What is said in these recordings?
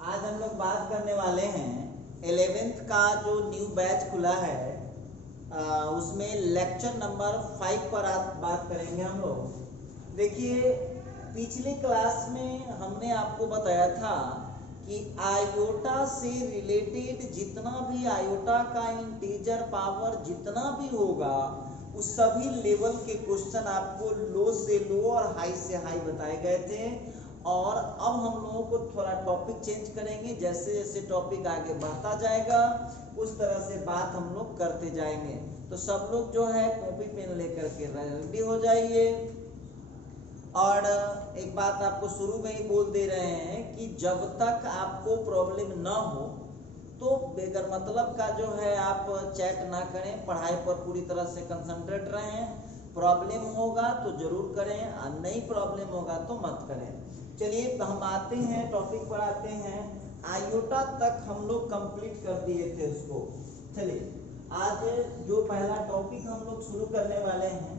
आज हम लोग बात करने वाले हैं 11th का जो न्यू बैच खुला है, उसमें लेक्चर नंबर 5 पर आज बात करेंगे हम लोग। देखिए, पिछली क्लास में हमने आपको बताया था कि आयोटा से रिलेटेड जितना भी आयोटा का इंटीजर पावर जितना भी होगा उस सभी लेवल के क्वेश्चन आपको लो से लो और हाई से हाई बताए गए थे। और अब हम लोगों को थोड़ा टॉपिक चेंज करेंगे, जैसे जैसे टॉपिक आगे बढ़ता जाएगा उस तरह से बात हम लोग करते जाएंगे। तो सब लोग जो है कॉपी पेन लेकर के रेडी हो जाइए। और एक बात आपको शुरू में ही बोल दे रहे हैं कि जब तक आपको प्रॉब्लम ना हो तो बेगर मतलब का जो है आप चैट ना करें, पढ़ाई पर पूरी तरह से कंसंट्रेट रहें। प्रॉब्लम होगा तो जरूर करें और नहीं प्रॉब्लम होगा तो मत करें। चलिए हम आते हैं टॉपिक पर आते हैं। आयोटा तक हम लोग कंप्लीट कर दिए थे उसको। चलिए आज जो पहला टॉपिक हम लोग शुरू करने वाले हैं,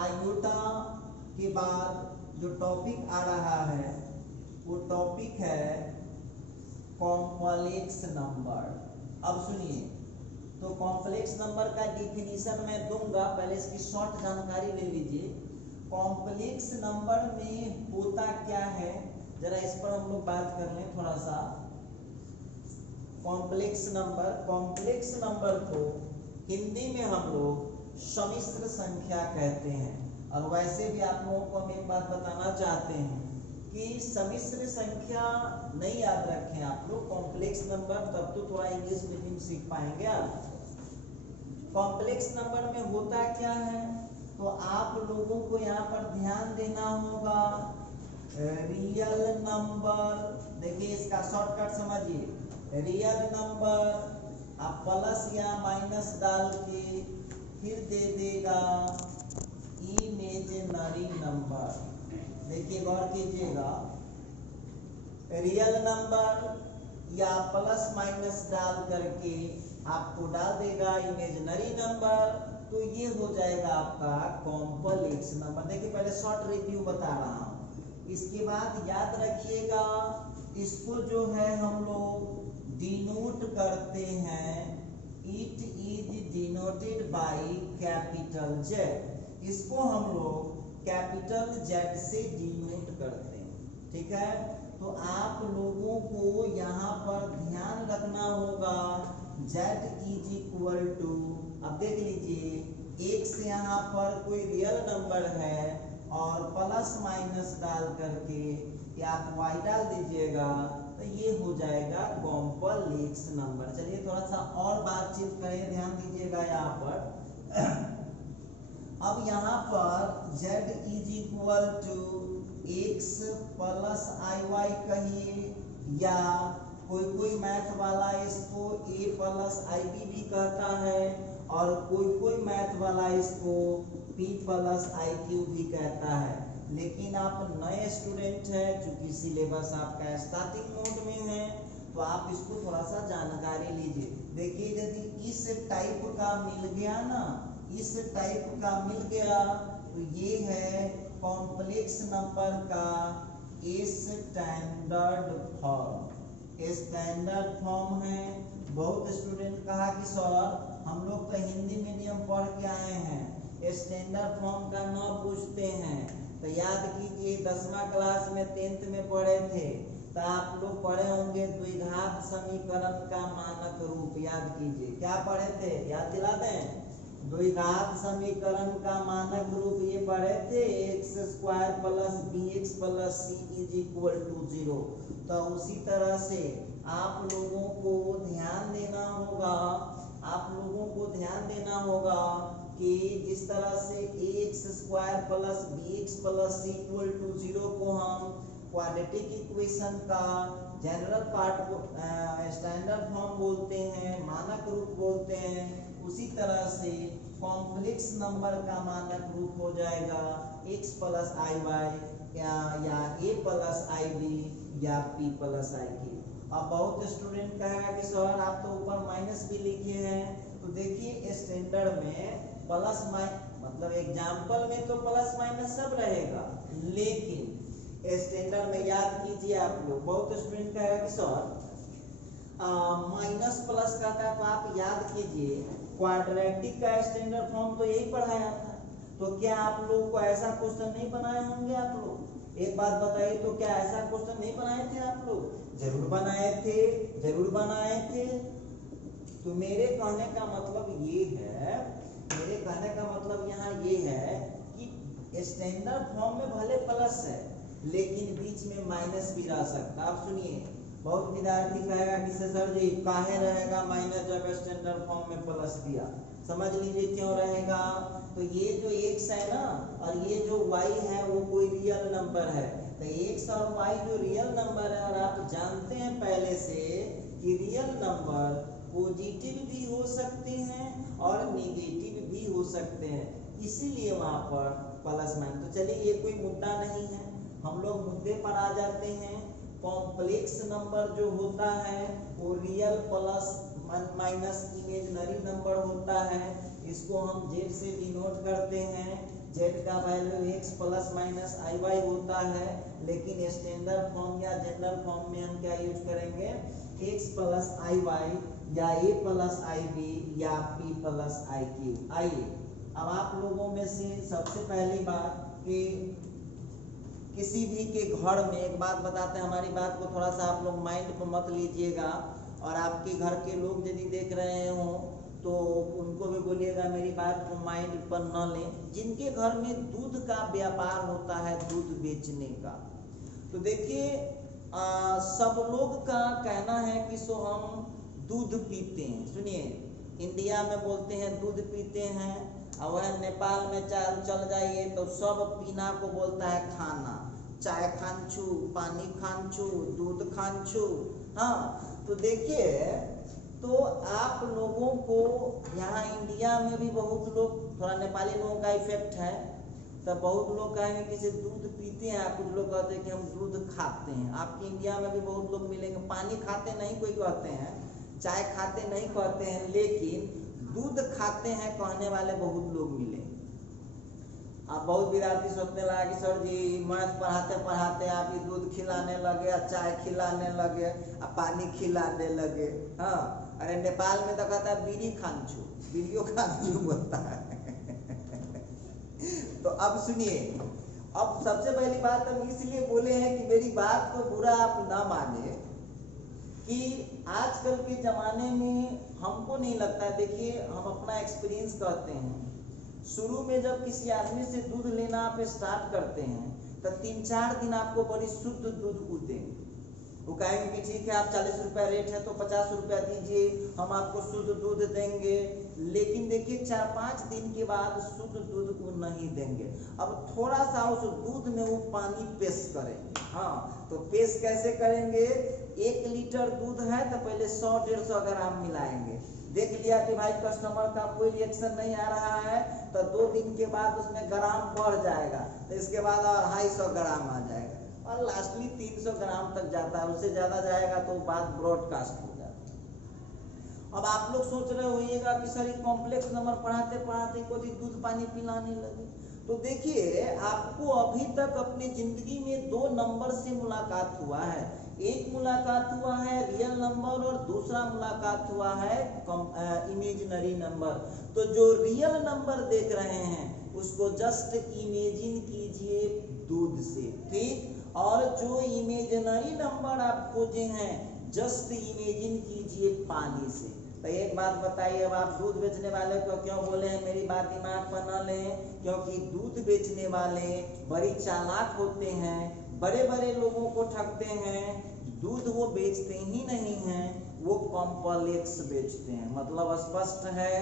आयोटा के बाद जो टॉपिक आ रहा है वो टॉपिक है कॉम्प्लेक्स नंबर। अब सुनिए, तो कॉम्प्लेक्स नंबर का डिफिनीशन मैं दूंगा, पहले इसकी शॉर्ट जानकारी ले लीजिए। कॉम्प्लेक्स नंबर में होता क्या है, जरा इस पर हम लोग बात कर लें थोड़ा सा। कॉम्प्लेक्स नंबर को हिंदी में हम लोग सम्मिश्र संख्या कहते हैं। और वैसे भी आप लोगों को हम एक बात बताना चाहते हैं कि सम्मिश्र संख्या नहीं याद रखें आप लोग, कॉम्प्लेक्स नंबर, तब तो थोड़ा इंग्लिश मीडियम सीख पाएंगे आप। कॉम्प्लेक्स नंबर में होता क्या है, तो आप लोगों को यहाँ पर ध्यान देना होगा। रियल नंबर, देखिए इसका शॉर्टकट समझिए। रियल नंबर आप प्लस या माइनस डाल के फिर दे देगा इमेजिनरी नंबर। देखिए गौर कीजिएगा, रियल नंबर या प्लस माइनस डाल करके आपको डाल देगा इमेजिनरी नंबर, तो ये हो जाएगा आपका कॉम्प्लेक्स नंबर। देखिए पहले शॉर्ट रिव्यू बता रहा हूँ, इसके बाद याद रखिएगा इसको जो है हम लोग डिनोट करते हैं, it is denoted by capital Z. इसको हम लोग कैपिटल जेड से डिनोट करते हैं, ठीक है। तो आप लोगों को यहाँ पर ध्यान रखना होगा जेड इज इक्वल टू, अब देख लीजिए एक से यहाँ पर कोई रियल नंबर है और प्लस माइनस डाल करके या आप वाई डाल दीजिएगा तो ये हो जाएगा कॉम्प्लेक्स नंबर। चलिए थोड़ा सा और बातचीत करें, ध्यान दीजिएगा यहाँ पर। अब यहाँ पर z is equal to x plus I Y कहिए, या कोई मैथ वाला इसको a प्लस आई बी भी कहता है, और कोई मैथ वाला इसको p प्लस आई क्यू भी कहता है। लेकिन आप नए स्टूडेंट हैं, चूंकि सिलेबस आपका स्टार्टिंग मोड में है, तो आप इसको थोड़ा सा जानकारी लीजिए। देखिए यदि इस टाइप का मिल गया ना, इस टाइप का मिल गया तो ये है कॉम्प्लेक्स नंबर का स्टैंडर्ड फॉर्म। स्टैंडर्ड फॉर्म है। बहुत स्टूडेंट कहा कि सर हम लोग तो हिंदी मीडियम पढ़ के आए हैं, स्टैंडर्ड फॉर्म का न पूछते हैं। तो याद कीजिए 10वां क्लास में 10th में पढ़े थे, तो आप लोग पढ़े होंगे द्विघात समीकरण का मानक रूप। याद कीजिए क्या पढ़े थे, याद दिला दें। द्विघात समीकरण का मानक रूप ये पढ़े थे, X square plus B X plus C is equal to 0। तो उसी तरह से आप लोगों को ध्यान देना होगा, कि जिस तरह से X square plus B X plus C equal to 0 को हम क्वाड्रेटिक इक्वेशन का जनरल पार्ट को स्टैंडर्ड फॉर्म बोलते हैं, मानक रूप बोलते हैं, उसी तरह से कॉम्प्लेक्स नंबर का मानक रूप हो जाएगा x प्लस आई वाई या a प्लस आई बी या p प्लस आई क्यू। अब बहुत स्टूडेंट कहेगा कि सर आप तो ऊपर माइनस भी लिखे हैं, तो देखिए स्टैंडर्ड में प्लस माइनस मतलब एग्जाम्पल में तो प्लस माइनस सब रहेगा, लेकिन स्टैंडर्ड में याद कीजिए आप लोग, बहुत स्टूडेंट कहेगा कि सर माइनस प्लस का था, तो आप याद कीजिए क्वाड्रेटिक का स्टैंडर्ड फॉर्म तो यही पढ़ाया था। तो क्या आप लोगों को ऐसा क्वेश्चन नहीं बनाए होंगे आप लोग? एक बात बताइए, तो क्या ऐसा क्वेश्चन नहीं बनाए थे आप लोग? जरूर बनाए थे, जरूर बनाए थे। तो मेरे कहने का मतलब ये है, मेरे कहने का मतलब यहाँ ये है कि स्टैंडर्ड फॉर्म में भले प्लस है लेकिन बीच में माइनस भी रह सकता। आप सुनिए, बहुत विद्यार्थी कहेगा कि सर जी काहे रहेगा माइनस जब स्टैंडर्ड फॉर्म में प्लस दिया? समझ लीजिए क्यों रहेगा। तो ये जो x है ना और ये जो y है वो कोई रियल नंबर है। तो x और y जो रियल नंबर है, और आप जानते हैं पहले से कि रियल नंबर पॉजिटिव भी हो सकते हैं और नेगेटिव भी हो सकते हैं, इसीलिए वहां पर प्लस माइनस। तो चलिए ये कोई मुद्दा नहीं है, हम लोग मुद्दे पर आ जाते हैं। कॉम्प्लेक्स नंबर जो होता है वो real plus minus imaginary number होता है। इसको हम z से डिनोट करते हैं। z का value x plus minus iy होता है, लेकिन स्टैंडर्ड फॉर्म या जनरल फॉर्म में हम क्या यूज करेंगे? x प्लस iy या a प्लस ib या p प्लस iq। आइए अब आप लोगों में से सबसे पहली बात कि किसी भी के घर में, एक बात बताते हैं, हमारी बात को थोड़ा सा आप लोग माइंड पर मत लीजिएगा, और आपके घर के लोग यदि देख रहे हो तो उनको भी बोलिएगा मेरी बात को माइंड पर न लें। जिनके घर में दूध का व्यापार होता है, दूध बेचने का, तो देखिए सब लोग का कहना है कि सो हम दूध पीते हैं। सुनिए, इंडिया में बोलते हैं दूध पीते हैं, और वह नेपाल में चल जाइए तो सब पीना को बोलता है खाना। चाय खानछू, पानी खानछू, दूध खानछू। हाँ, तो देखिए, तो आप लोगों को यहाँ इंडिया में भी बहुत लोग, थोड़ा नेपाली लोगों का इफेक्ट है, तो बहुत लोग कहेंगे कि दूध पीते हैं, कुछ लोग कहते हैं कि हम दूध खाते हैं। आपके इंडिया में भी बहुत लोग मिलेंगे, पानी खाते नहीं कोई कहते हैं, चाय खाते नहीं कहते हैं, लेकिन दूध खाते हैं कहने वाले बहुत लोग मिले। अब बहुत विद्यार्थी सोचने लगा कि सर जी मैथ पढ़ाते पढ़ाते आप ही दूध खिलाने लगे, चाय खिलाने लगे, पानी खिलाने लगे। हाँ, अरे नेपाल में तो कहता है बीड़ी खानछू, बीड़ियों खानछू बोलता है। तो अब सुनिए, अब सबसे पहली बात हम इसलिए बोले हैं कि मेरी बात को बुरा आप ना माने, कि आजकल के ज़माने में हमको नहीं लगता है। देखिए, हम अपना एक्सपीरियंस कहते हैं, शुरू में जब किसी आदमी से दूध लेना आप स्टार्ट करते हैं तो 3-4 दिन आपको बड़ी शुद्ध दूध को देंगे। वो कहेंगे कि ठीक है, आप 40 रुपया रेट है तो 50 रुपया दीजिए, हम आपको शुद्ध दूध देंगे। लेकिन देखिए 4-5 दिन के बाद शुद्ध दूध को नहीं देंगे, अब थोड़ा सा उस दूध में वो पानी पेश करेंगे। हाँ, तो पेश कैसे करेंगे? 1 लीटर दूध है तो पहले 100-150 ग्राम मिलाएंगे। देख लिया कि भाई कस्टमर का कोई रिएक्शन नहीं आ रहा है, तो 2 दिन के बाद उसमें ग्राम बढ़ जाएगा, तो इसके बाद और 250 ग्राम आ जाएगा, और लास्टली 300 ग्राम तक जाता है। उससे ज़्यादा जाएगा तो बात ब्रॉडकास्ट हो जाती है। अब आप लोग सोच रहे होइएगा कि सर कॉम्प्लेक्स नंबर पढ़ाते पढ़ाते कोई दूध पानी पिलाने लगे। तो देखिए, आपको अभी तक अपनी ज़िंदगी में 2 नंबर से मुलाकात हुआ है। एक मुलाकात हुआ है रियल नंबर और दूसरा मुलाकात हुआ है इमेजिनरी नंबर। तो जो रियल नंबर देख रहे हैं उसको जस्ट इमेजिन कीजिए दूध से, ठीक, और जो इमेजिनरी नंबर आप खोजे हैं जस्ट इमेजिन कीजिए पानी से। तो एक बात बताइए, अब आप दूध बेचने वाले को क्यों बोले हैं मेरी बात दिमाग पर न लें? क्योंकि दूध बेचने वाले बड़ी चालाक होते हैं, बड़े बड़े लोगों को ठगते हैं। दूध वो बेचते ही नहीं हैं, वो कॉम्प्लेक्स बेचते हैं। मतलब स्पष्ट है,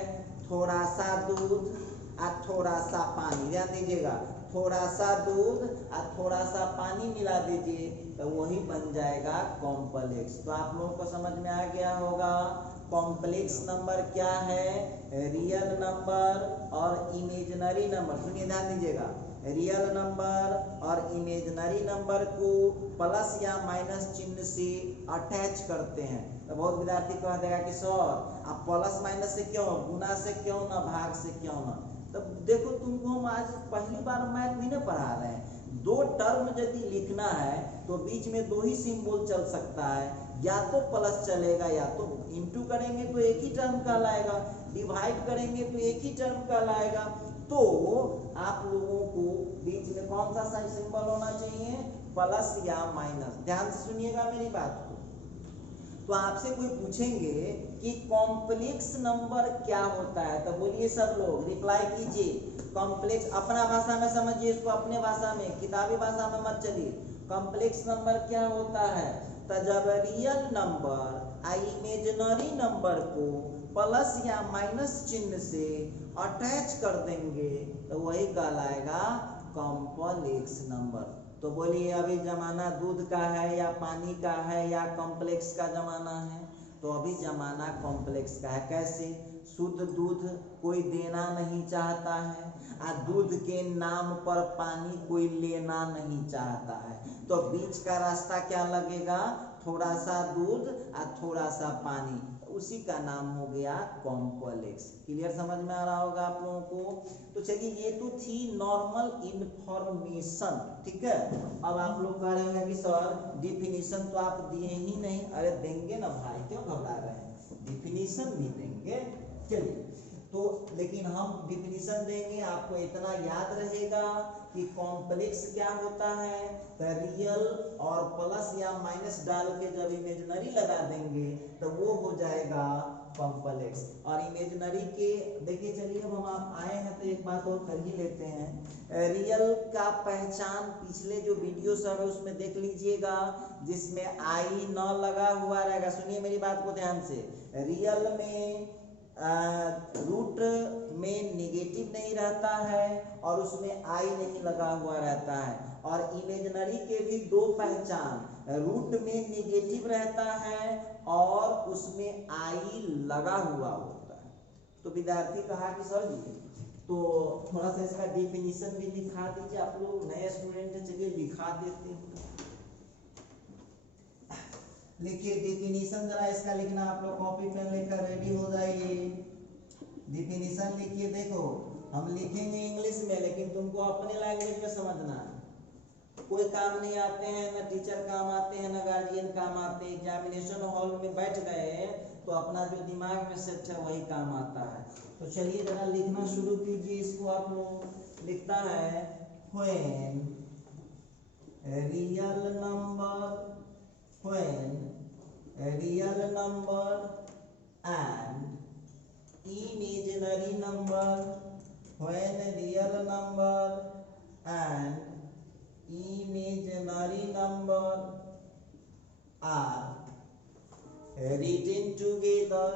थोड़ा सा दूध और थोड़ा सा पानी, ध्यान दीजिएगा, थोड़ा सा दूध और थोड़ा सा पानी मिला दीजिए तो वही बन जाएगा कॉम्प्लेक्स। तो आप लोगों को समझ में आ गया होगा कॉम्प्लेक्स नंबर क्या है, रियल नंबर और इमेजिनरी नंबर। सुनिए, ध्यान दीजिएगा, रियल नंबर और इमेजिनरी नंबर को प्लस या माइनस चिन्ह से अटैच करते हैं। तो बहुत विद्यार्थी कह देगा कि सर आप प्लस माइनस से क्यों, गुना से क्यों ना, भाग से क्यों ना। तब देखो, तुमको हम आज पहली बार मैथ नहीं ना पढ़ा रहे हैं, दो टर्म यदि लिखना है तो बीच में दो ही सिंबल चल सकता है, या तो प्लस चलेगा या तो इंटू करेंगे तो एक ही टर्म कहलाएगा, डिवाइड करेंगे तो एक ही टर्म कहलाएगा। तो आप लोगों को बीच में कौन सा सिंबल होना चाहिए, प्लस या माइनस। ध्यान से सुनिएगा मेरी बात को। तो आपसे कोई पूछेंगे कि कॉम्प्लेक्स नंबर क्या होता है, तो बोलिए सब लोग रिप्लाई कीजिए। कॉम्प्लेक्स अपना भाषा में समझिए इसको, अपने भाषा में, किताबी भाषा में मत चलिए। कॉम्प्लेक्स नंबर क्या होता है, तो जब रियल नंबर इमेजिनरी नंबर को प्लस या माइनस चिन्ह से अटैच कर देंगे तो वही कहलाएगा कॉम्प्लेक्स नंबर। तो बोलिए अभी जमाना दूध का है या पानी का है या कॉम्प्लेक्स का जमाना है, तो अभी जमाना कॉम्प्लेक्स का है। कैसे, शुद्ध दूध कोई देना नहीं चाहता है, दूध के नाम पर पानी कोई लेना नहीं चाहता है, तो बीच का रास्ता क्या लगेगा, थोड़ा सा दूध और थोड़ा सा पानी, उसी का नाम हो गया कॉम्प्लेक्स। क्लियर, समझ में आ रहा होगा आप लोगों को। तो चलिए ये तो थी नॉर्मल इंफॉर्मेशन, ठीक है। अब आप लोग कह रहे हैं कि सर डिफिनीशन तो आप दिए ही नहीं। अरे देंगे ना भाई, क्यों घबरा रहे हैं, डिफिनीशन भी देंगे। चलिए तो लेकिन हम डिफिनीशन देंगे, आपको इतना याद रहेगा कि कॉम्प्लेक्स क्या होता है, तो रियल और प्लस या माइनस डाल के जब इमेजिनरी लगा देंगे तो वो हो जाएगा कॉम्प्लेक्स। और इमेजिनरी के देखिए, चलिए अब हम आप आए हैं तो एक बात और कर ही लेते हैं। रियल का पहचान पिछले जो वीडियो सब है उसमें देख लीजिएगा, जिसमें आई न लगा हुआ रहेगा। सुनिए मेरी बात को ध्यान से, रियल में रूट में निगेटिव नहीं रहता है और उसमें आई नहीं लगा हुआ रहता है। और इमेजिनरी के भी दो पहचान, रूट में निगेटिव रहता है और उसमें आई लगा हुआ होता है। तो विद्यार्थी कहा कि सर जी तो थोड़ा सा इसका डिफिनीशन भी लिखा दीजिए, आप लोग नए स्टूडेंट हैं, चलिए लिखा देते हैं। लिखिए डिफिनीशन, जरा इसका लिखना, आप लोग कॉपी पेन लेकर रेडी हो जाइए। डिफिनीशन लिखिए। देखो हम लिखेंगे इंग्लिश में, लेकिन तुमको अपने लैंग्वेज में समझना है। कोई काम नहीं आते हैं, ना टीचर काम आते हैं, ना गार्जियन काम आते हैं। एग्जामिनेशन हॉल में बैठ गए तो अपना जो दिमाग में सेट है वही काम आता है। तो चलिए जरा लिखना शुरू कीजिए इसको। आप लोग लिखता है when real number, when real number and imaginary number, when real number and imaginary number are written together,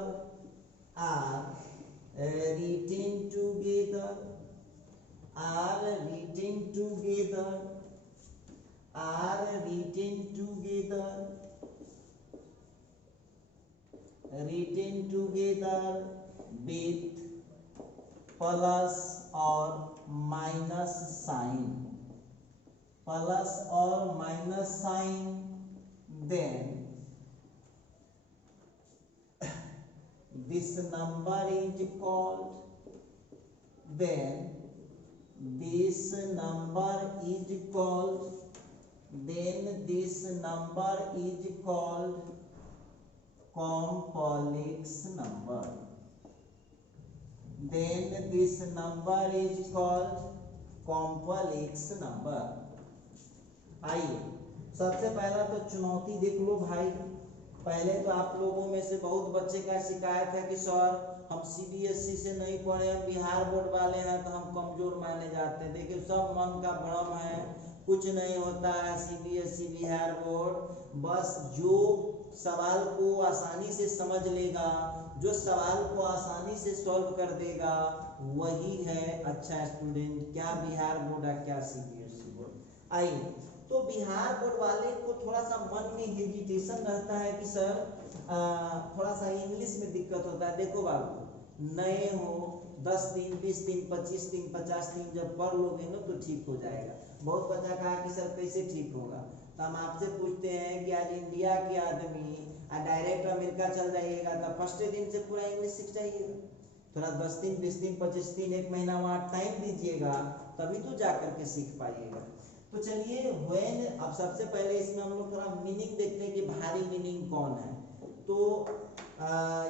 are written together, are written together, are written together, written together with plus or minus sign, plus or minus sign, then this number is called, then this number is called, then this number is called complex number, then this number is called complex number। आइए सबसे पहला तो चुनौती देख लो भाई। पहले तो आप लोगों में से बहुत बच्चे का शिकायत है कि सर हम सीबीएसई से नहीं पढ़े, हम बिहार बोर्ड वाले हैं तो हम कमजोर माने जाते हैं। देखिए सब मन का भ्रम है, कुछ नहीं होता है सीबीएसई बिहार बोर्ड। बस जो सवाल को आसानी से समझ लेगा, जो सवाल को आसानी से सॉल्व कर देगा, वही है अच्छा स्टूडेंट। क्या बिहार बोर्ड है, क्या सीबीएसई बोर्ड। आइए तो बिहार बोर्ड वाले को थोड़ा सा मन में हेजिटेशन रहता है कि सर थोड़ा सा इंग्लिश में दिक्कत होता है। देखो बाबू, नए हो 10 दिन 20 दिन 25 दिन 50 दिन जब पढ़ लोगे ना तो ठीक हो जाएगा। बहुत बच्चा कहा कि सर कैसे ठीक होगा, तो हम आपसे पूछते हैं कि आज इंडिया के आदमी डायरेक्ट अमेरिका चल जाइएगा तो फर्स्ट दिन से पूरा इंग्लिश सीख जाइएगा। थोड़ा 10 दिन 20 दिन 25 दिन 1 महीना वहाँ टाइम दीजिएगा, तभी तो जा करके सीख पाइएगा। तो चलिए व्हेन, अब सबसे पहले इसमें हम लोग थोड़ा मीनिंग देखते हैं कि भारी मीनिंग कौन है। तो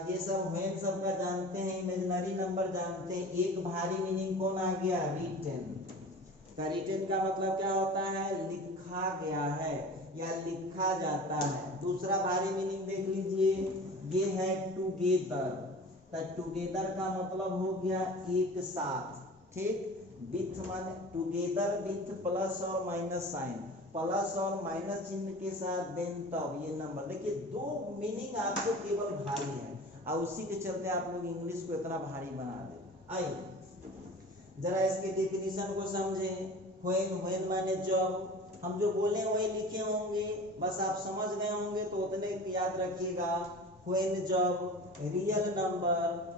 ये सब व्हेन सब का जानते हैं, इमेजिनरी नंबर जानते हैं। एक भारी मीनिंग कौन आ गया, रिटेन का। रिटेन का मतलब क्या होता है, लिखा गया है या लिखा जाता है। दूसरा भारी मीनिंग देख लीजिए, ये है टुगेदर। तो टुगेदर का मतलब हो गया एक साथ, ठीक। विथ मान टुगेदर विथ प्लस और माइनस साइन, प्लस और माइनस चिन्ह के साथ, देन तब ये नंबर। देखिए दो मीनिंग आपको केवल भारी है और उसी के चलते आप लोग इंग्लिश को इतना भारी बना दे। आइए जरा इसके डेफिनेशन को समझें। व्हेन माने जब, हम जो बोले वही लिखे होंगे, बस आप समझ गए होंगे तो उतने याद रखिएगा। व्हेन जब real number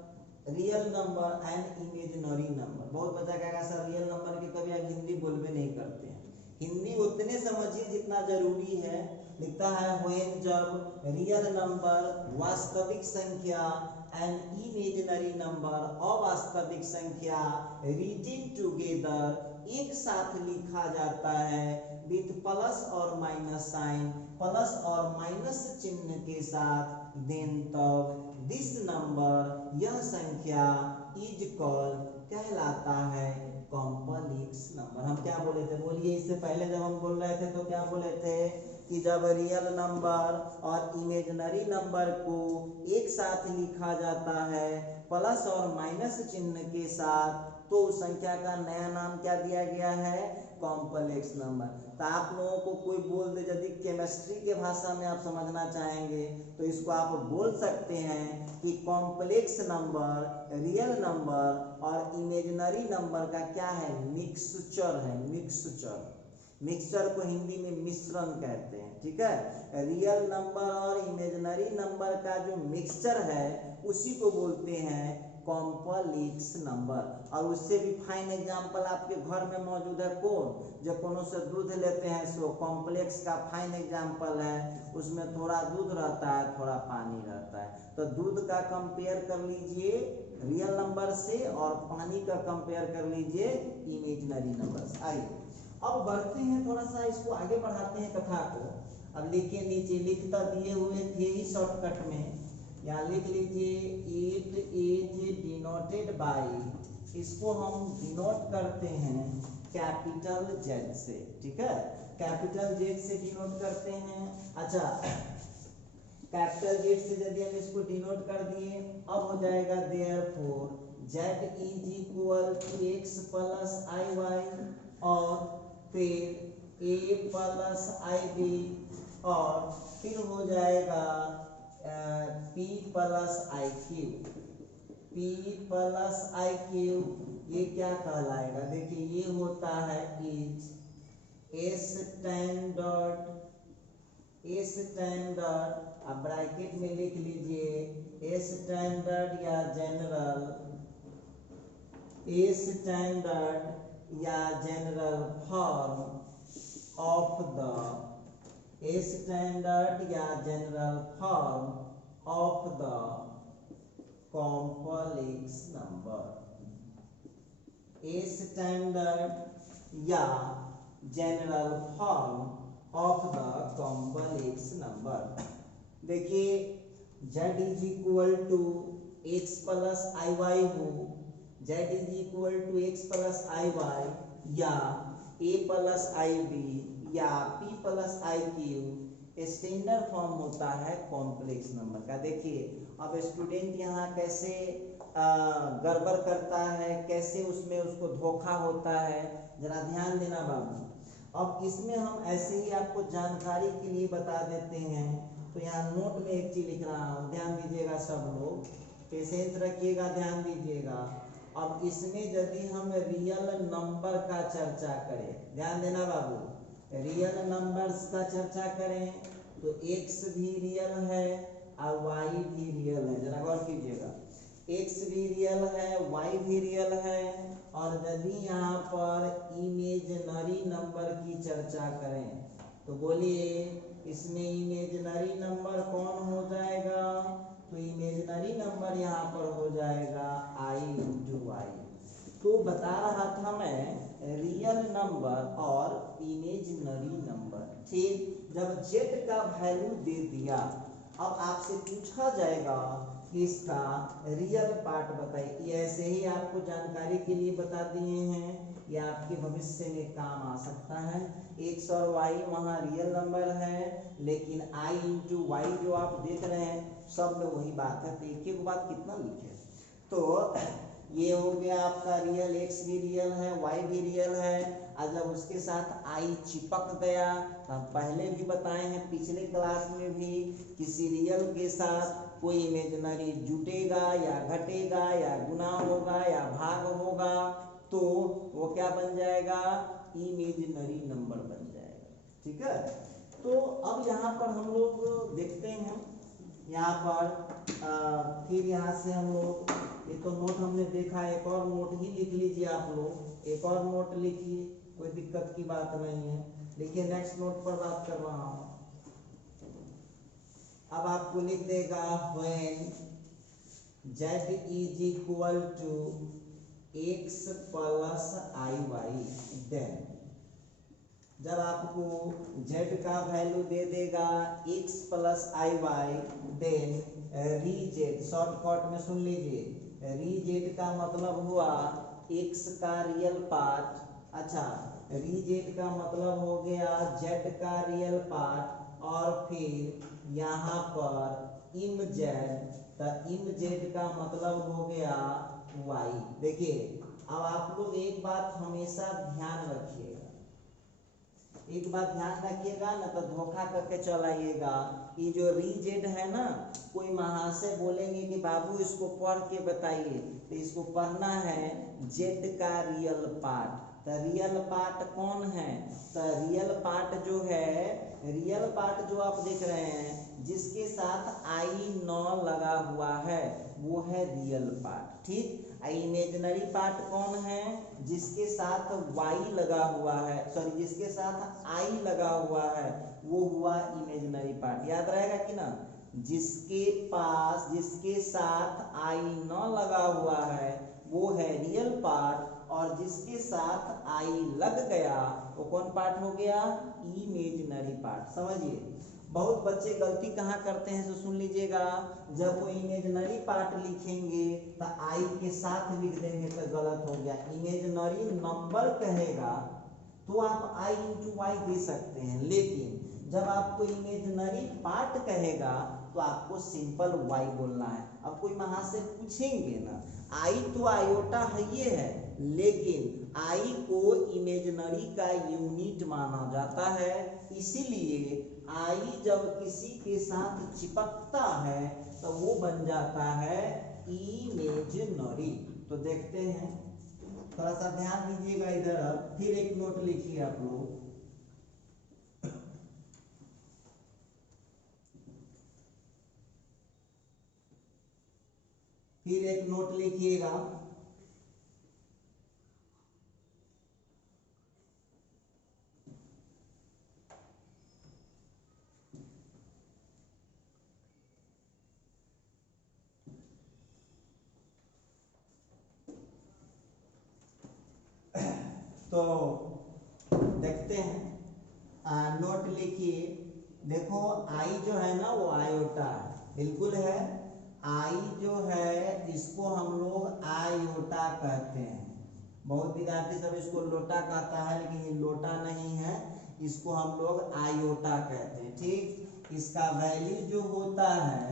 and imaginary number. बहुत बच्चा कहेगा सर रियल नंबर की कभी आप हिंदी बोलबे नहीं करते हैं। हिंदी उतने समझिए जितना जरूरी है। लिखता है व्हेन जब रियल नंबर वास्तविक संख्या एंड इमेजिनरी नंबर अवास्तविक संख्या रिटेन टुगेदर एक साथ लिखा जाता है विथ प्लस और माइनस साइन, प्लस और माइनस चिन्ह के साथ, देन तब दिस नंबर यह संख्या इज कॉल्ड कहलाता है कॉम्प्लेक्स नंबर। हम क्या बोले थे, बोलिए इससे पहले जब हम बोल रहे थे तो क्या बोले थे कि जब रियल नंबर और इमेजिनरी नंबर को एक साथ लिखा जाता है प्लस और माइनस चिन्ह के साथ, तो उस संख्या का नया नाम क्या दिया गया है, कॉम्प्लेक्स नंबर। तो आप लोगों को कोई बोल दे, यदि केमिस्ट्री के भाषा में आप समझना चाहेंगे तो इसको आप बोल सकते हैं कि कॉम्प्लेक्स नंबर रियल नंबर और इमेजिनरी नंबर का क्या है, मिक्सचर है। मिक्सचर को हिंदी में मिश्रण कहते हैं, ठीक है। रियल नंबर और इमेजिनरी नंबर का जो मिक्सचर है उसी को बोलते हैं कॉम्प्लेक्स नंबर। और उससे भी फाइन एग्जाम्पल आपके घर में मौजूद है कौन, जब कोनो से दूध लेते हैं सो कॉम्प्लेक्स का फाइन एग्जाम्पल है। उसमें थोड़ा दूध रहता है, थोड़ा पानी रहता है। तो दूध का कंपेयर कर लीजिए रियल नंबर से और पानी का कंपेयर कर लीजिए इमेजिनरी नंबर से। आइए अब बढ़ते हैं, थोड़ा सा इसको आगे बढ़ाते हैं कथा को। अब लिखिए, नीचे लिखता दिए हुए थे ही शॉर्टकट में, यहाँ लिख लीजिए इट इज डिनोटेड बाय, इसको हम डिनोट करते हैं कैपिटल जेड से, ठीक है। कैपिटल जेड से डिनोट करते हैं। अच्छा, कैपिटल जेड से यदि हम इसको डिनोट कर दिए, अब हो जाएगा therefore Z is equal to x plus I Y, और फिर ए प्लस आई बी, और फिर हो जाएगा P प्लस आई क्यू। ये क्या कहलाएगा, देखिए ये होता है इज स्टैंडर्ड, अब ब्रैकेट में लिख लीजिए स्टैंडर्ड या general form of the complex number. Standard या general form of the complex number. देखिए z is equal to x plus I y हो, z is equal to x plus I y, या a plus i b, या p plus i q standard form होता है complex number का। देखिए अब student यहाँ कैसे गड़बड़ करता है, कैसे उसमें उसको धोखा होता है, जरा ध्यान देना बाबू। अब इसमें हम ऐसे ही आपको जानकारी के लिए बता देते हैं। तो यहाँ नोट में एक चीज लिख रहा हूँ, ध्यान दीजिएगा सब लोग, पेशेंस रखिएगा, ध्यान दीजिएगा। अब इसमें यदि हम रियल नंबर का चर्चा करें, ध्यान देना बाबू, रियल नंबर्स का चर्चा करें तो x भी रियल है और y भी रियल है। जरा गौर कीजिएगा, x भी रियल है, y भी रियल है। और यदि यहाँ पर इमेजिनरी नंबर की चर्चा करें तो बोलिए इसमें इमेजिनरी नंबर कौन हो जाएगा, तो इमेजिनरी नंबर यहाँ पर हो जाएगा i इंटू वाई। तो बता रहा था मैं रियल नंबर और इमेजिनरी नंबर। ठीक, जब z का वैल्यू दे दिया, अब आपसे पूछा जाएगा कि इसका रियल पार्ट बताइए। ये ऐसे ही आपको जानकारी के लिए बता दिए हैं, ये आपके भविष्य में काम आ सकता है। x और y वहाँ रियल नंबर है, लेकिन i इंटू वाई जो आप देख रहे हैं सब में वही बात है, तो एक एक बात कितना लिखे। तो ये हो गया आपका रियल, x भी रियल है, y भी रियल है। और जब उसके साथ i चिपक गया, तो हम पहले भी बताए हैं पिछले क्लास में भी, किसी रियल के साथ कोई इमेजिनरी जुटेगा या घटेगा या गुना होगा या भाग होगा, तो वो क्या बन जाएगा, इमेजिनरी नंबर बन जाएगा। ठीक है, तो अब यहाँ पर हम लोग देखते हैं, यहाँ पर फिर यहाँ से हम लोग, ये तो नोट हमने देखा, एक और नोट ही लिख लीजिए आप लोग, एक और नोट लिखिए, कोई दिक्कत की बात नहीं है। देखिए नेक्स्ट नोट पर बात कर रहा हूँ। अब आपको लिख देगा when z is equal to x plus iy, then जब आपको z का वैल्यू दे देगा x प्लस आई वाई, देन रीजेड, शॉर्टकट में सुन लीजिए, रीजेड का मतलब हुआ x का रियल पार्ट, अच्छा रीजेड का मतलब हो गया z का रियल पार्ट, और फिर यहाँ पर इम जेड, तो इम जेड का मतलब हो गया y। देखिए अब आप लोग एक बात हमेशा ध्यान रखिएगा, एक बात ध्यान रखिएगा ना तो धोखा करके चल आइएगा। ये जो रीजेड है ना, कोई महाशय बोलेंगे कि बाबू इसको पढ़ के बताइए, तो इसको पढ़ना है जेड का रियल पार्ट। तो रियल पार्ट कौन है, तो रियल पार्ट जो है, रियल पार्ट जो आप देख रहे हैं जिसके साथ आई नौ लगा हुआ है वो है रियल पार्ट। ठीक, इमेजिनरी पार्ट कौन है, जिसके साथ y लगा हुआ है, सॉरी जिसके साथ i लगा हुआ है वो हुआ इमेजिनरी पार्ट। याद रहेगा कि ना, जिसके पास, जिसके साथ i न लगा हुआ है वो है रियल पार्ट, और जिसके साथ i लग गया वो कौन पार्ट हो गया, इमेजिनरी पार्ट। समझिए बहुत बच्चे गलती कहाँ करते हैं, तो सुन लीजिएगा, जब वो इमेजिनरी पार्ट लिखेंगे तो आई के साथ लिख देंगे तो गलत हो गया। इमेजिनरी नंबर कहेगा तो आप आई इंटू वाई दे सकते हैं, लेकिन जब आपको इमेजिनरी पार्ट कहेगा तो आपको सिंपल वाई बोलना है। अब कोई वहां से पूछेंगे ना, आई तो आयोटा है ये है, लेकिन आई को इमेजिनरी का यूनिट माना जाता है, इसीलिए आई जब किसी के साथ चिपकता है तो वो बन जाता है इमेजिनरी। तो देखते हैं, थोड़ा सा ध्यान दीजिएगा इधर। फिर एक नोट लिखिए आप लोग, फिर एक नोट लिखिएगा। तो देखते हैं, नोट लिखिए। देखो आई जो है ना वो आयोटा है, बिल्कुल है। आई जो है इसको हम लोग आयोटा कहते हैं। बहुत विद्यार्थी सब इसको लोटा कहता है, लेकिन ये लोटा नहीं है, इसको हम लोग आयोटा कहते हैं। ठीक, इसका वैल्यू जो होता है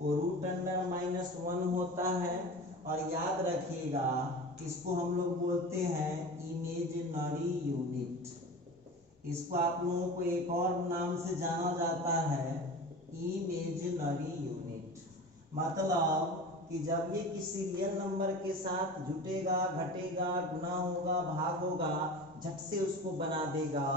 वो √(-1) होता है, और याद रखिएगा इसको हम लोग बोलते हैं इमेजिनरी यूनिट। इसको आप लोगों को एक और नाम से जाना जाता है इमेजिनरी यूनिट। मतलब कि जब ये किसी रियल नंबर के साथ जुटेगा, घटेगा, गुना होगा, भाग होगा, झट से उसको बना देगा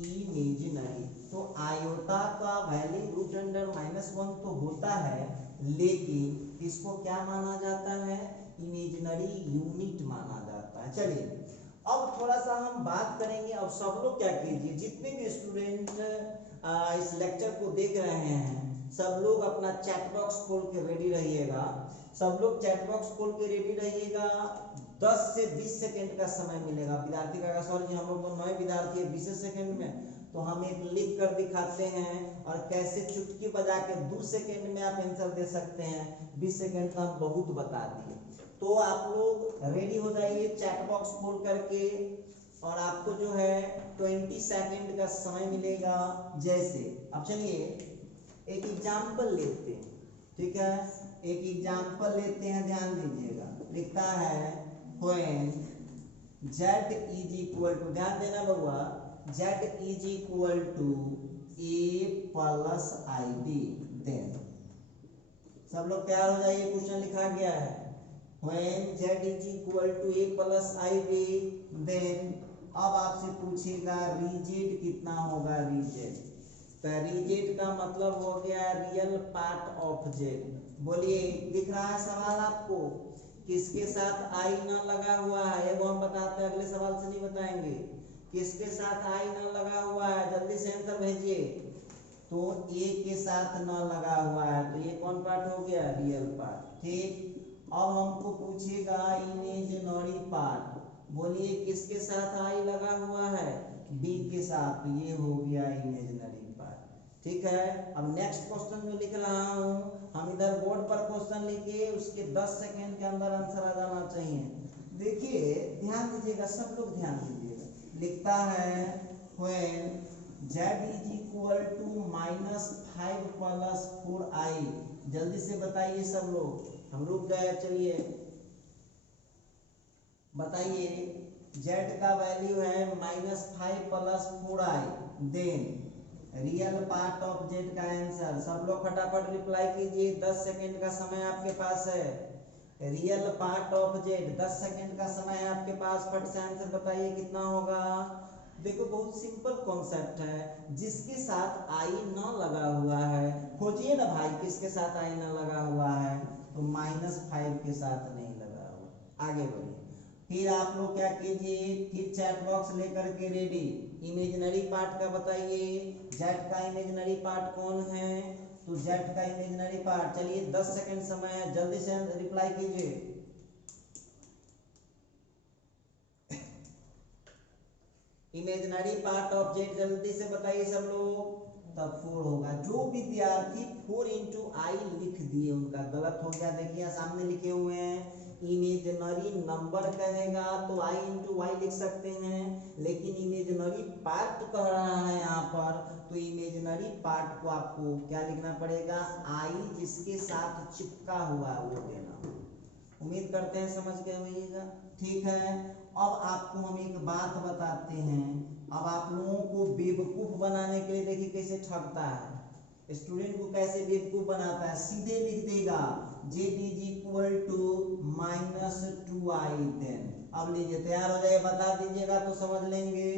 इमेजिनरी। तो आयोटा का वैल्यू √(-1) तो होता है, लेकिन इसको क्या माना जाता है, इमेजिनरी यूनिट माना जाता है। चलिए अब थोड़ा सा हम बात करेंगे। अब सब लोग क्या कीजिए, जितने भी स्टूडेंट इस लेक्चर को देख रहे हैं सब लोग अपना चैट बॉक्स खोल के रेडी रहिएगा। सब लोग चैट बॉक्स खोल के रेडी रहिएगा। 10 से 20 सेकंड का समय मिलेगा। विद्यार्थी का सर जी हम लोग तो 9 विद्यार्थी है 20 सेकंड में, तो हम एक लिख कर दिखाते हैं और कैसे चुटकी बजा के 2 सेकंड में आप आंसर दे सकते हैं। 20 सेकंड का हम बहुत बता दिए। तो आप लोग रेडी हो जाइए चैट बॉक्स खोल करके, और आपको जो है 20 सेकंड का समय मिलेगा। जैसे अब चलिए एक एग्जाम्पल लेते हैं, ठीक है, एक एग्जाम्पल लेते हैं, ध्यान दीजिएगा। लिखता है when z is equal to, ध्यान देना बउआ, z is equal to a plus ib, then सब लोग तैयार हो जाइए, क्वेश्चन लिखा गया है when z is equal to a plus ib, then अब आपसे पूछेगा रिजिड कितना होगा, रिजिड। तो रिजिड का मतलब हो गया रियल पार्ट ऑफ जेड। बोलिए दिख रहा है सवाल आपको, किसके साथ आई ना लगा हुआ है, ये वो हम बताते हैं, अगले सवाल से नहीं बताएंगे। किसके साथ आई ना लगा हुआ है, जल्दी से आंसर भेजिए। तो ए के साथ ना लगा हुआ है, तो ये कौन पार्ट हो गया, रियल पार्ट, ठीक। अब हमको पूछेगा इमेजिनरी पार्ट। बोलिए किसके साथ आई लगा हुआ है, बी के साथ, तो ये हो गया इमेजिनरी पार्ट, ठीक है। अब नेक्स्ट क्वेश्चन जो लिख रहा हूं, हम इधर बोर्ड पर क्वेश्चन लिखिए, उसके 10 सेकंड के अंदर आंसर आ जाना चाहिए। देखिए ध्यान दीजिएगा, सब लोग ध्यान दीजिएगा। लिखता है when z is equal to -5 plus 4i, जल्दी से बताइए सब लोग, हम रुक गए, चलिए बताइए। z का वैल्यू है -5 plus 4i, then real part of Z का आंसर। सब लोग फटाफट रिप्लाई कीजिए, 10 सेकंड का समय आपके पास है। Real part of Z 10 second का समय है आपके पास, फट से आंसर बताइए कितना होगा। देखो बहुत सिंपल कॉन्सेप्ट है, जिसके साथ आई ना लगा हुआ है खोजिए ना भाई, किसके साथ आई ना लगा हुआ है, तो -5 के साथ नहीं लगा हुआ। आगे बढ़िए, फिर आप लोग क्या कीजिए, फिर चैट बॉक्स लेकर के रेडी। इमेजिनरी पार्ट का बताइए, जेड का इमेजिनरी पार्ट कौन है, तो जेड का इमेजिनरी पार्ट। चलिए 10 सेकंड समय है, जल्दी से रिप्लाई कीजिए। इमेजिनरी पार्ट ऑफ जेड जल्दी से बताइए सब लोग, तब 4 होगा। जो विद्यार्थी 4 into i लिख दिए उनका गलत हो गया। देखिए सामने लिखे हुए हैं इमेजिनरी नंबर कहेगा तो i into y लिख सकते हैं, लेकिन इमेजिनरी पार्ट कह रहा है यहाँ पर, तो इमेजिनरी पार्ट को आपको क्या लिखना पड़ेगा, i जिसके साथ चिपका हुआ है वो देना। उम्मीद करते हैं समझ गए होइएगा, ठीक है। अब आपको हम एक बात बताते हैं, अब आप लोगों को बेवकूफ बनाने के लिए देखिए कैसे ठगता है, स्टूडेंट को कैसे बेवकूफ बनाता है। सीधे लिख देगा z is equal to -2i, then अब लीजिए तैयार हो जाए, बता दीजिएगा तो समझ लेंगे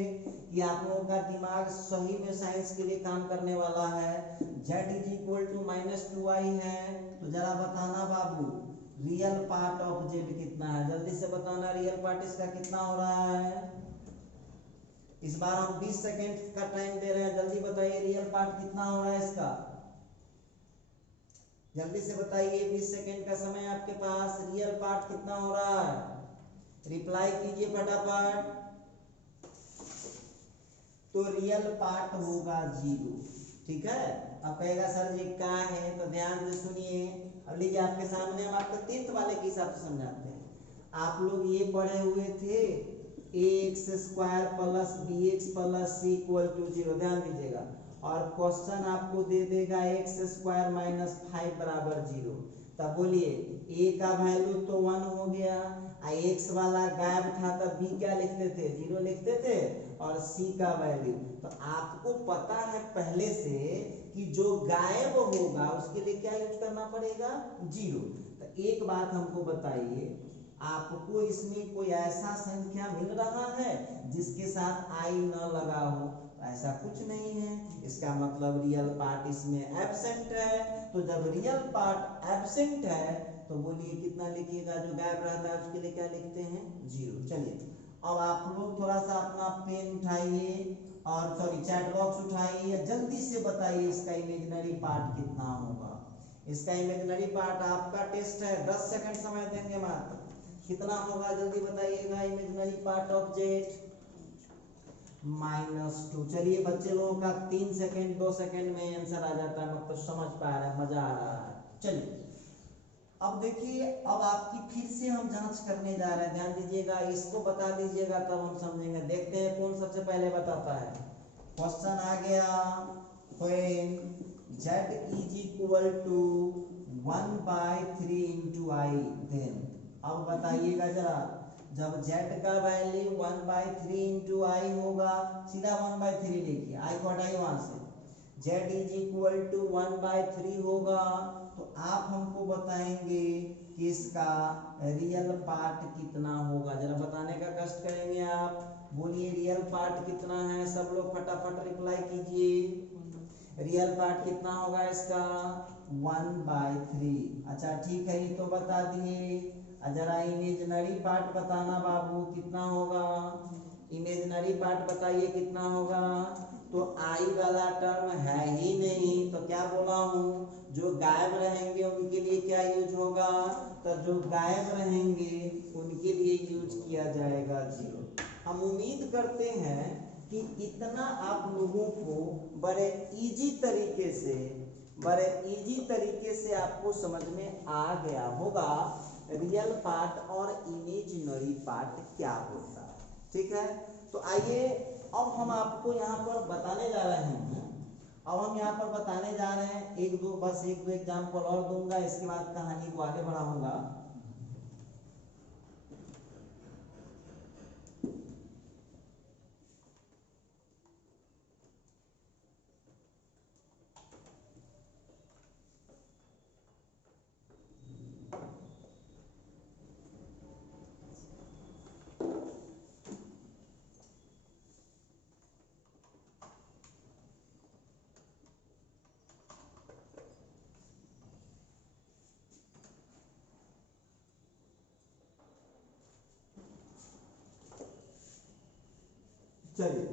कि आप लोगों का दिमाग सही में साइंस के लिए काम करने वाला है। z is equal to -2i है, तो जरा बताना बाबू रियल पार्ट ऑफ जेड कितना है, जल्दी से बताना रियल पार्ट इसका कितना हो रहा है। इस बार हम 20 सेकंड का टाइम दे रहे हैं, जल्दी बताइए रियल पार्ट कितना हो रहा है इसका, जल्दी से बताइए। 20 सेकंड का समय आपके पास, रियल पार्ट कितना हो रहा है, रिप्लाई कीजिए फटाफट। तो रियल पार्ट होगा 0, ठीक है। अब कहेगा सर जी क्या है, तो ध्यान से सुनिए। अब लीजिए आपके सामने हम आपको 10th वाले के हिसाब से समझाते हैं। आप लोग ये पढ़े हुए थे ax² + bx + c = 0, ध्यान दीजिएगा। और क्वेश्चन आपको दे देगा x² - 5 = 0। तब बोलिए a का वैल्यू तो 1 हो गया, x वाला गायब था तब b क्या लिखते थे, 0 लिखते थे, और c का वैल्यू। तो आपको पता है पहले से कि जो गायब होगा उसके लिए क्या यूज करना पड़ेगा, 0। तो एक बात हमको बताइए, आपको इसमें कोई ऐसा संख्या मिल रहा है जिसके साथ i न लगा हो, ऐसा कुछ नहीं है, इसका मतलब रियल पार्ट इसमें एब्सेंट है। तो जब रियल पार्ट एब्सेंट है तो बोलिए कितना लिखिएगा, जो गायब रहता है उसके लिए क्या लिखते हैं, 0। चलिए अब आप लोग थोड़ा सा अपना पेन उठाइए और सॉरी चैट बॉक्स उठाइए, जल्दी से बताइए इसका इमेजिनरी पार्ट कितना होगा। इसका इमेजिनरी पार्ट आपका टेस्ट है, 10 सेकंड समय देंगे मात्र, कितना होगा जल्दी बताइएगा, इमेजिनरी पार्ट ऑफ जेड -2। चलिए बच्चे लोगों का 3 सेकंड 2 सेकंड में आंसर आ जाता है, मतलब समझ पा रहे हैं, मजा आ रहा है। चलिए अब देखिए, अब आपकी फिर से हम जांच करने जा रहे हैं, ध्यान दीजिएगा, इसको बता दीजिएगा तब हम समझेंगे। देखते हैं कौन सबसे पहले बताता है। क्वेश्चन आ गया, when z is equal to 1/3 into I, then अब बताइएगा जरा, जब z का वैल्यू 1/3 इंटू आई होगा, सीधा 1/3 लिखिए, आई को हटाइए वहां से, z इज इक्वल टू 1/3 होगा, तो आप हमको बताएंगे कि इसका रियल पार्ट कितना होगा। जरा बताने का कष्ट करेंगे आप, बोलिए रियल पार्ट कितना है, सब लोग फटाफट रिप्लाई कीजिए। रियल पार्ट कितना होगा इसका, 1/3। अच्छा ठीक है, ये तो बता दिए। जरा इमेजिनरी पार्ट बताना बाबू, कितना होगा, इमेजिनरी पार्ट बताइए कितना होगा। तो आई वाला टर्म है ही नहीं, तो क्या बोला हूँ, जो गायब रहेंगे उनके लिए क्या यूज होगा, तो जो गायब रहेंगे उनके लिए यूज किया जाएगा 0। हम उम्मीद करते हैं कि इतना आप लोगों को बड़े इजी तरीके से आपको समझ में आ गया होगा रियल पार्ट और इमेजिनरी पार्ट क्या होता है। ठीक है, तो आइए अब हम आपको यहाँ पर बताने जा रहे हैं, एक दो एग्जाम्पल और दूंगा, इसके बाद कहानी को आगे बढ़ाऊंगा। चलिए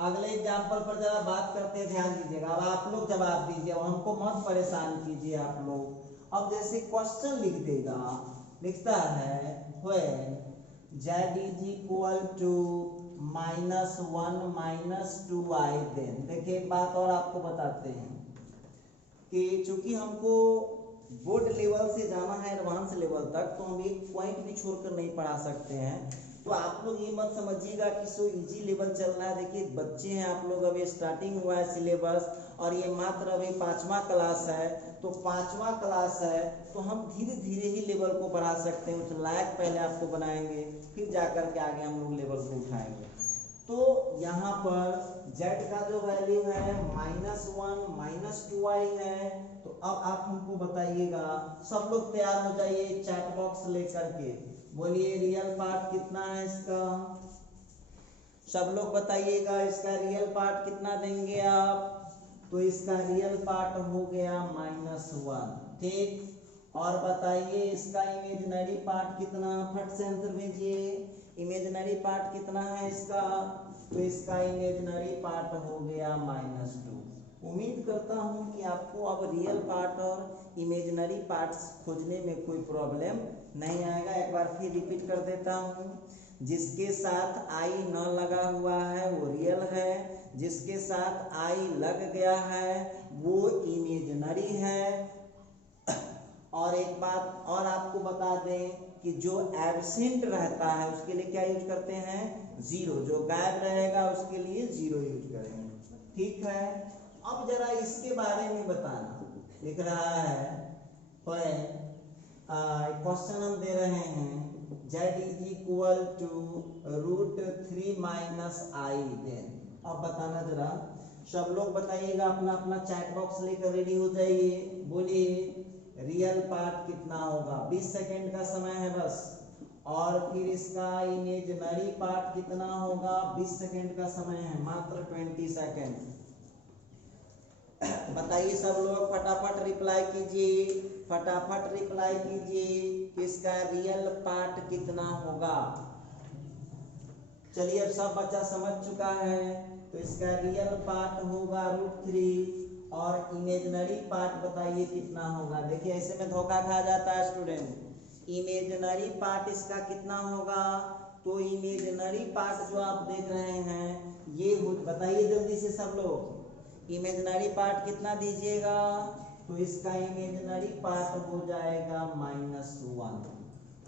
अगले एग्जाम्पल पर जरा बात करते हैं, ध्यान दीजिएगा। अब आप लोग जवाब दीजिए, अब हमको मत परेशान कीजिए आप लोग। अब जैसे क्वेश्चन लिखता है when z is equal to -1 -2i, then देखिए एक बात और आपको बताते हैं कि चूंकि हमको बोर्ड लेवल से जाना है एडवांस लेवल तक, तो हम एक पॉइंट भी छोड़कर नहीं पढ़ा सकते हैं। तो आप लोग ये मत समझिएगा कि सो इजी लेवल चल रहा है। देखिए बच्चे हैं आप लोग, अभी स्टार्टिंग हुआ है सिलेबस, और ये मात्र अभी 5वां क्लास है, तो 5वां क्लास है तो हम धीरे धीरे ही लेवल को बढ़ा सकते हैं। उस लायक पहले आपको बनाएंगे, फिर जाकर के आगे हम लोग लेवल को उठाएंगे। तो यहाँ पर z का जो वैल्यू है -1 -2i है, तो अब आप हमको बताइएगा, सब लोग तैयार हो जाइए चैट बॉक्स लेकर के, बोलिए रियल पार्ट कितना है इसका, सब लोग बताइएगा इसका रियल पार्ट कितना देंगे आप। तो इसका रियल पार्ट हो गया -1, ठीक। और बताइए इसका इमेजिनरी पार्ट कितना, फट से आंसर भेजिए, इमेजिनरी पार्ट कितना है इसका, तो इसका इमेजिनरी पार्ट हो गया -2। उम्मीद करता हूं कि आपको अब रियल पार्ट और इमेजिनरी पार्ट्स खोजने में कोई प्रॉब्लम नहीं आएगा। एक बार फिर रिपीट कर देता हूं, जिसके साथ आई न लगा हुआ है वो रियल है, जिसके साथ आई लग गया है वो इमेजिनरी है। और एक बात और आपको बता दें कि जो एब्सेंट रहता है उसके लिए क्या यूज करते हैं, 0। जो गायब रहेगा उसके लिए 0 यूज करेंगे, ठीक है। अब जरा इसके बारे में बताना, लिख रहा है क्वेश्चन हम दे रहे हैं z is equal to √3 - i, then अब बताना जरा, सब लोग बताइएगा, अपना अपना चैट बॉक्स लेकर रेडी हो जाइए, बोलिए रियल पार्ट कितना होगा। 20 सेकेंड का समय है बस, और फिर इसका इमेजिनरी पार्ट कितना होगा, 20 सेकेंड का समय है, मात्र 20 सेकेंड। बताइए सब लोग, फटाफट रिप्लाई कीजिए इसका रियल पार्ट कितना होगा। चलिए अब सब बच्चा समझ चुका है, तो इसका रियल पार्ट होगा √3, और इमेजिनरी पार्ट बताइए कितना होगा। देखिए ऐसे में धोखा खा जाता है स्टूडेंट, इमेजिनरी पार्ट इसका कितना होगा? तो इमेजिनरी पार्ट जो आप देख रहे हैं ये बताइए जल्दी से सब लोग, इमेजिनरी पार्ट कितना दीजिएगा? तो इसका इमेजिनरी पार्ट हो जाएगा -1।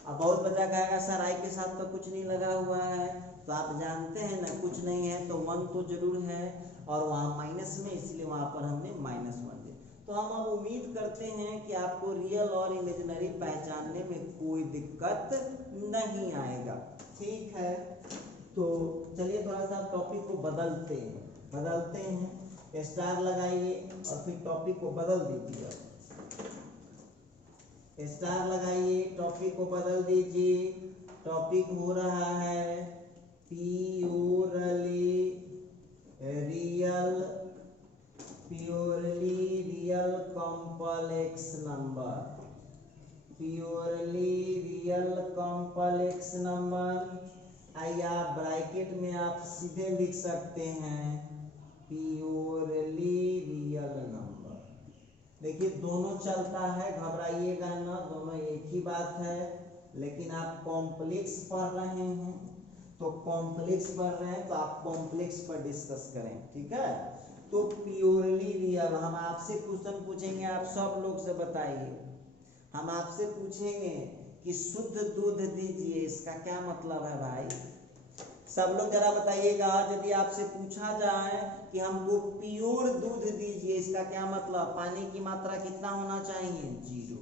अब बहुत बच्चा कहेगा सर आई के साथ तो कुछ नहीं लगा हुआ है, तो आप जानते हैं ना कुछ नहीं है तो 1 तो जरूर है और वहाँ माइनस में, इसलिए वहाँ पर हमने -1 दिया। तो हम अब उम्मीद करते हैं कि आपको रियल और इमेजिनरी पहचानने में कोई दिक्कत नहीं आएगा। ठीक है, तो चलिए थोड़ा सा टॉपिक को बदलते हैं, स्टार लगाइए और फिर टॉपिक को बदल दीजिए। स्टार लगाइए, टॉपिक को बदल दीजिए। टॉपिक हो रहा है purely real complex number, purely real complex number. आइए आप ब्रैकेट में आप सीधे लिख सकते हैं प्योरली रियल नंबर। देखिए दोनों चलता है, घबराइएगा ना, दोनों एक ही बात है, लेकिन आप कॉम्प्लेक्स पढ़ रहे हैं तो आप कॉम्प्लेक्स पर डिस्कस करें। ठीक है, तो प्योरली रियल, हम आपसे क्वेश्चन पूछेंगे, आप सब लोग से बताइए। हम आपसे पूछेंगे कि शुद्ध दूध दीजिए, इसका क्या मतलब है भाई? सब लोग जरा बताइएगा। यदि आपसे पूछा जाए कि हमको प्योर दूध दीजिए, इसका क्या मतलब? पानी की मात्रा कितना होना चाहिए? 0।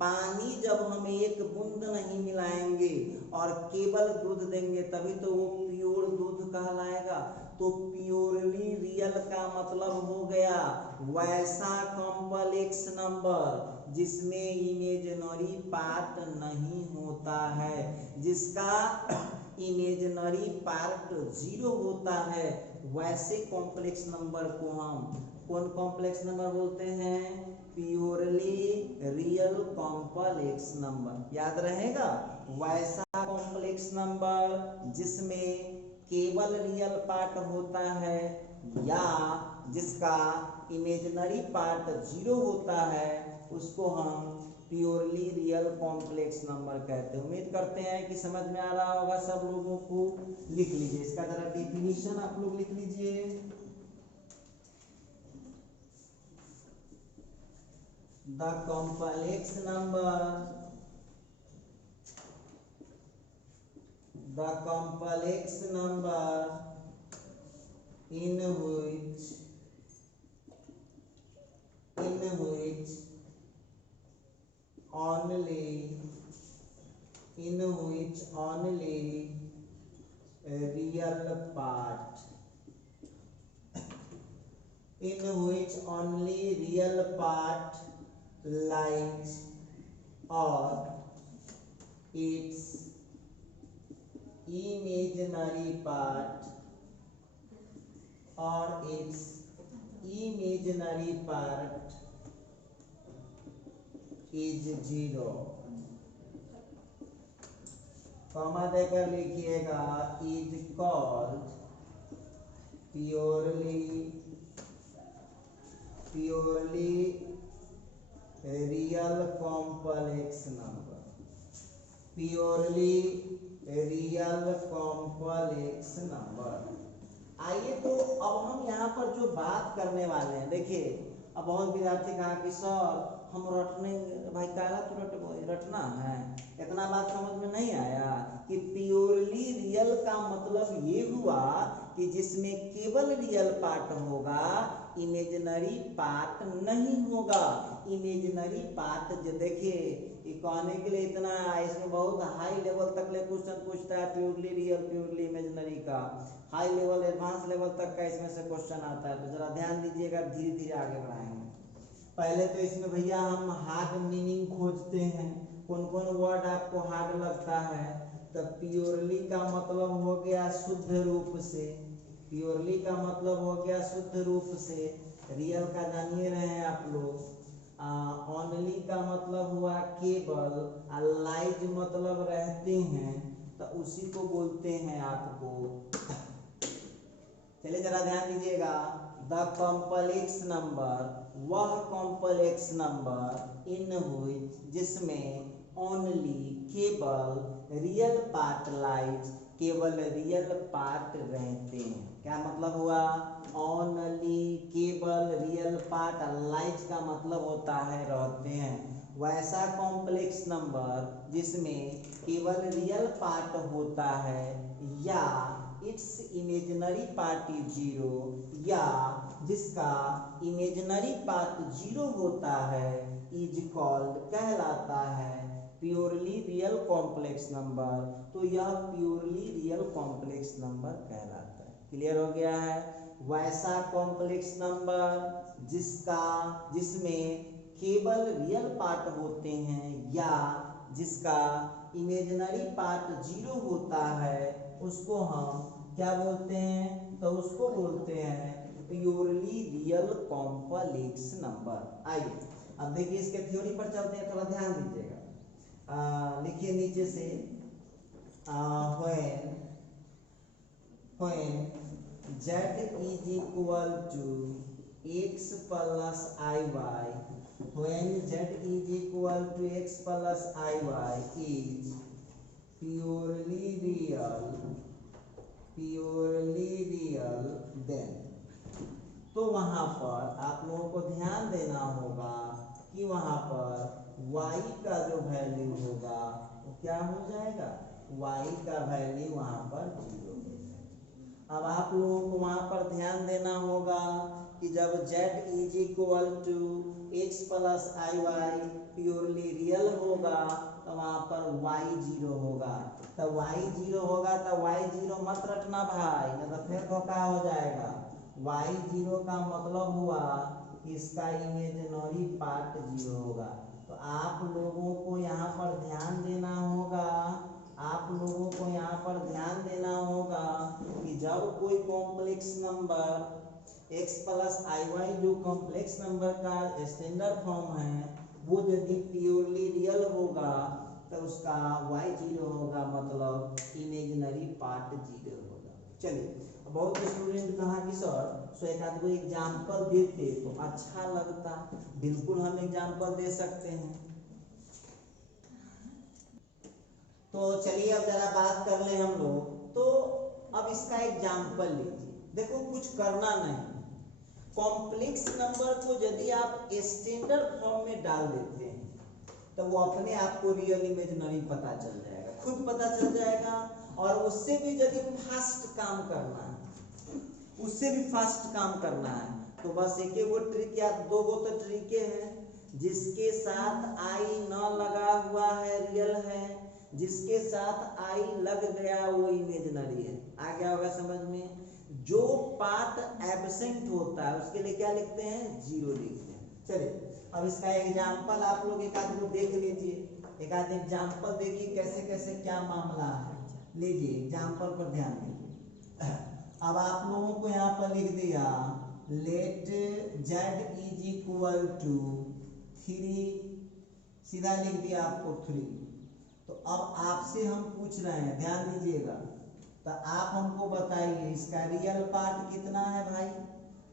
पानी जब हम एक बूंद नहीं मिलाएंगे और केवल दूध देंगे तभी तो वो प्योर दूध कहलाएगा। तो प्योरली रियल का मतलब हो गया वैसा कॉम्प्लेक्स नंबर जिसमें इमेजिनरी पार्ट नहीं होता है, जिसका इमेजिनरी पार्ट 0 होता है, वैसे कॉम्प्लेक्स नंबर को हम कौन कॉम्प्लेक्स नंबर बोलते हैं? Purely real complex number. याद रहेगा, वैसा कॉम्प्लेक्स नंबर जिसमें केवल रियल पार्ट होता है या जिसका इमेजिनरी पार्ट 0 होता है, उसको हम प्योरली रियल कॉम्प्लेक्स नंबर कहते हैं। उम्मीद करते हैं कि समझ में आ रहा होगा सब लोगों को। लिख लीजिए इसका जरा डेफिनेशन, आप लोग लिख लीजिए। The complex number in which only real part lies or its imaginary part is 0। Comma देकर लिखिएगा is called purely real complex number, purely real complex number. आइए तो अब हम यहाँ पर जो बात करने वाले हैं, देखिए अब बहुत विद्यार्थी कहा कि सर हम रटने, भाई काला तो रटना है, इतना बात समझ में नहीं आया कि प्योरली रियल का मतलब ये हुआ कि जिसमें केवल रियल पार्ट होगा, इमेजिनरी पार्ट नहीं होगा। इमेजिनरी पार्ट जो देखिए कहने के लिए इतना, इसमें बहुत हाई लेवल तक ले क्वेश्चन पूछता है प्योरली रियल प्योरली इमेजिनरी का, हाई लेवल एडवांस लेवल तक का इसमें से क्वेश्चन आता है। तो जरा ध्यान दीजिएगा, धीरे धीरे आगे बढ़ाएंगे। पहले तो इसमें भैया हम हार्ड मीनिंग खोजते हैं, कौन कौन वर्ड आपको हार्ड लगता है? तो प्योरली का मतलब हो गया शुद्ध रूप से, प्योरली का मतलब हो गया शुद्ध रूप से, रियल का जानिए रहे हैं आप लोग। ओनली का मतलब हुआ केवल, लाइज मतलब रहते हैं, तो उसी को बोलते हैं आपको। चलिए जरा ध्यान दीजिएगा, द कॉम्प्लेक्स नंबर, वह कॉम्प्लेक्स नंबर इन व्हिच जिसमें ओनली केवल रियल पार्ट लाइज, केवल रियल पार्ट रहते हैं। क्या मतलब हुआ? ओनली केवल रियल पार्ट, लाइज का मतलब होता है रहते हैं। वैसा कॉम्प्लेक्स नंबर जिसमें केवल रियल पार्ट होता है या it's imaginary part is zero, या जिसका इमेजिनरी पार्ट जीरो होता है इज कॉल्ड, कहलाता है प्योरली रियल कॉम्प्लेक्स नंबर। तो यह प्योरली रियल कॉम्प्लेक्स नंबर कहलाता है। क्लियर हो गया है? वैसा कॉम्प्लेक्स नंबर जिसमें केवल रियल पार्ट होते हैं या जिसका इमेजिनरी पार्ट जीरो होता है उसको हम क्या बोलते हैं? तो उसको बोलते हैं प्योरली रियल कॉम्प्लेक्स नंबर। आइए अब देखिए इसके थ्योरी पर चलते हैं, थोड़ा ध्यान दीजिएगा। लिखिए नीचे से when z is equal to x plus iy, when z is equal to x plus iy is purely real then, तो वहां पर आप लोगों को ध्यान देना होगा कि वहां पर y का जो वैल्यू होगा वो क्या हो जाएगा? y का वैल्यू वहां पर जीरो हो जाएगा। अब आप लोगों को वहां पर ध्यान देना होगा कि जब z is equal to x plus I Y purely real होगा तो वहां पर y जीरो होगा। तो y जीरो होगा तो y जीरो मत रटना भाई, नहीं तो फिर धोखा हो जाएगा। y जीरो का मतलब हुआ कि इसका इमेजिनरी पार्ट जीरो होगा। तो आप लोगों को यहाँ पर ध्यान देना होगा, आप लोगों को यहाँ पर ध्यान देना होगा कि जब कोई कॉम्प्लेक्स नंबर x प्लस आई वाई जो कॉम्प्लेक्स नंबर का स्टैंडर्ड फॉर्म है वो यदि प्योरली रियल होगा तो उसका y जीरो होगा, मतलब इमेजिनरी पार्ट जीरो होगा। चलिए बहुत स्टूडेंट कहा कि सर एक आध को एग्जाम्पल देते तो अच्छा लगता। बिल्कुल हम एग्जाम्पल दे सकते हैं। तो चलिए अब जरा बात कर ले हम लोग। तो अब इसका एग्जाम्पल लीजिए। देखो कुछ करना नहीं, कॉम्प्लेक्स नंबर को यदि आप स्टैंडर्ड फॉर्म में डाल देते हैं तो वो अपने आप को रियल इमेजिनरी पता चल जाएगा, खुद पता चल जाएगा। और उससे भी यदि फास्ट काम करना है, उससे भी फास्ट काम करना है तो बस एक वो ट्रिक या दो गो तो ट्रिके हैं। जिसके साथ आई न लगा हुआ है रियल है, जिसके साथ आई लग गया वो इमेजिनरी है। आ गया होगा समझ में? जो पार्ट एब्सेंट होता है उसके लिए क्या लिखते हैं? जीरो लिखते हैं। चलिए अब इसका एग्जाम्पल आप लोग एक आध को देख लीजिए, एक आध एग्जाम्पल देखिए कैसे कैसे क्या मामला है। लीजिए एग्जाम्पल पर ध्यान दीजिए। अब आप लोगों को यहाँ पर लिख दिया let z is equal to 3, सीधा लिख दिया आपको 3। तो अब आपसे हम पूछ रहे हैं, ध्यान दीजिएगा, तो आप हमको बताइए इसका रियल पार्ट कितना है भाई?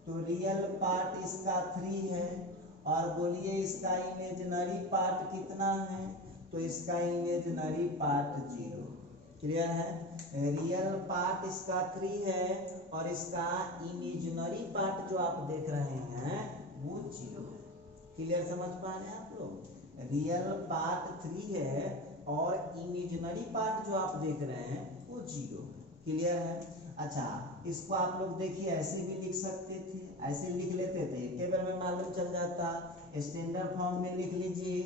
तो रियल पार्ट इसका 3 है, और बोलिए इसका इमेजिनरी पार्ट कितना है? तो इसका इमेजिनरी पार्ट 0। क्लियर है? रियल पार्ट इसका 3 है और इसका इमेजिनरी पार्ट जो आप देख रहे हैं वो 0 है। क्लियर समझ पा रहे हैं आप लोग? रियल पार्ट 3 है और इमेजिनरी पार्ट जो आप देख रहे हैं वो 0 है। क्लियर है? अच्छा इसको आप लोग देखिए ऐसे भी लिख सकते थे, ऐसे लिख लेते थे, एक बार में मालूम चल जाता। स्टैंडर्ड फॉर्म में लिख लीजिए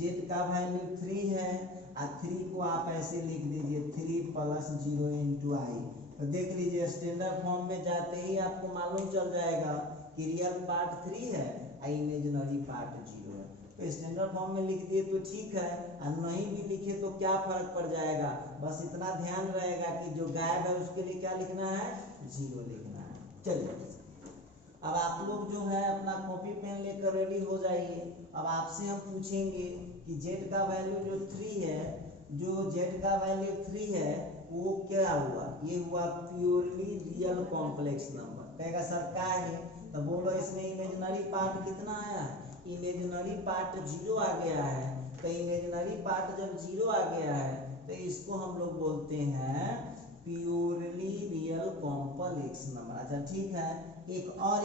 z का वैल्यू 3 है और 3 को आप ऐसे लिख दीजिए 3 प्लस 0 इंटू आई। तो देख लीजिए स्टैंडर्ड फॉर्म में जाते ही आपको मालूम चल जाएगा कि रियल पार्ट 3 है और इमेजिनरी पार्ट 0 है। तो स्टैंडर्ड फॉर्म में लिख दिए तो ठीक है, और नहीं भी लिखे तो क्या फर्क पड़ जाएगा? बस इतना ध्यान रहेगा कि जो गायब है उसके लिए क्या लिखना है? 0 लिखना है। चलिए अब आप लोग जो है अपना कॉपी पेन लेकर रेडी हो जाइए। अब आपसे हम पूछेंगे कि z का वैल्यू जो 3 है, जो z का वैल्यू 3 है वो क्या हुआ? ये हुआ प्योरली रियल कॉम्प्लेक्स नंबर। कहेगा सर क्या है? तो बोलो इसमें इमेजिनरी पार्ट कितना आया है? इमेजिनरी पार्ट 0 आ गया है। तो इमेजिनरी पार्ट जब 0 आ गया है तो इसको हम लोग बोलते हैं प्योरली रियल कॉम्प्लेक्स नंबर। अच्छा ठीक है, एक और